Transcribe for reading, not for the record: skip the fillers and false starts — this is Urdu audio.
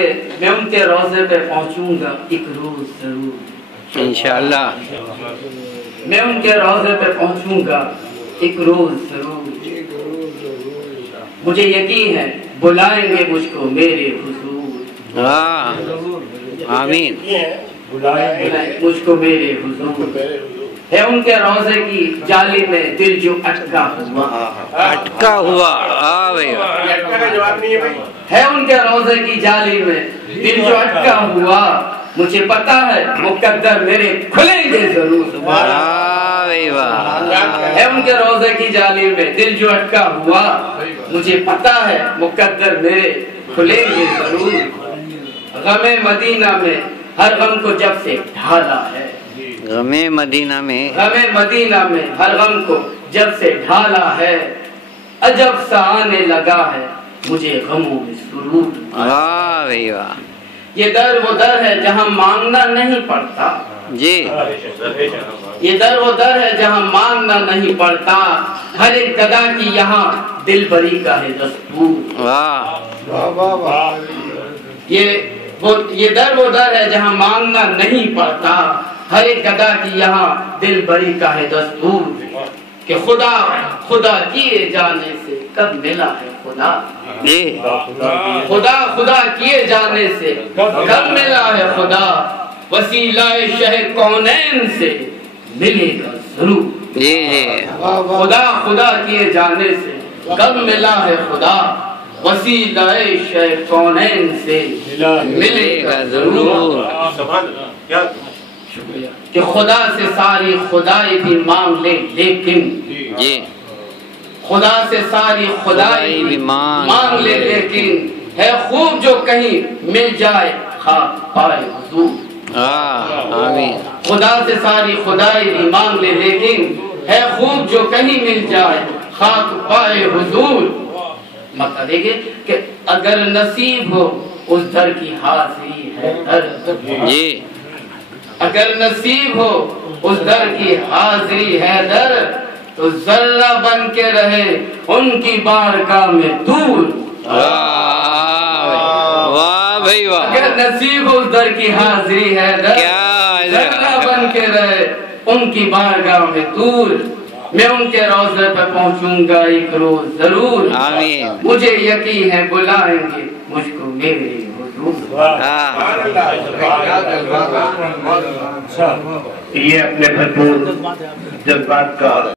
لیے میں ان کے روضے پہ پہنچوں گا ایک روز ضرور، انشاءاللہ میں ان کے روضے پہ پہنچوں گا ایک روز ضرور، مجھے یقین ہے بلائیں گے مجھ کو میرے حضور، آمین، بلائیں مجھ کو میرے حضور، ہے ان کے روضے کی جالی میں دل جو اٹکا ہوا، ہے ان کے روضے کی جالی میں دل جو اٹکا ہوا، مجھے پتا ہے مقدر میرے کھلیں گے ضرور، ہے ان کے روضے کی جالی میں دل جو اٹکا ہوا، مجھے پتا ہے مقدر میرے کھلیں گے ضرور، غم مدینہ میں ہر غم کو جب سے ڈھالا ہے، غم مدینہ میں ہر غم کو جب سے ڈھالا ہے، عجب سا آنے لگا ہے مجھے غموں میں سرور، واہ بھائی واہ، یہ در وہ در ہے جہاں مانگنا نہیں پڑتا، جی یہ در وہ در ہے جہاں مانگنا نہیں پڑتا، ہر ایک گدا کی یہاں دل بری کا ہے دستور، واہ، یہ در وہ در ہے جہاں مانگنا نہیں پڑتا، ہر ایک گدا کی یہاں دل بری کا ہے دستور، کہ خدا کیے جانے سے کب ملا ہے خدا، جی خدا کیے جانے سے کب ملا ہے خدا، وسیلہ شہ کونین سے ملے گا ضرور، جی جی، خدا کیے جانے سے کب ملا ہے خدا، وسیلہ شہ کونین سے ملے گا ضرور، کہ خدا سے ساری خدائی بھی مانگ لے لیکن، جی خدا سے ساری خدائی بھی مانگ لے لیکن، ہے خوب جو کہیں مل جائے خاک پائے حضور، آمین، خدا سے ساری خدائی بھی مانگ لے لیکن، ہے خوب جو کہیں مل جائے خاک پائے حضور، مطلب دیکھیں کہ اگر نصیب ہو اس در کی حاضری ہے در، جی اگر نصیب ہو اس در کی حاضری ہے در، تو ذرہ بن کے رہے ان کی بارگاہ میں دور، واہ بھائی واہ، اگر نصیب ہو اس در کی حاضری ہے در، ذرہ بن کے رہے ان کی بارگاہ میں دور، میں ان کے روضے پہ پہنچوں گا ایک روز ضرور، آمین، مجھے یقین ہے بلائیں گے مجھ کو میرے حضور، یہ اپنے بھرپور جذبات کا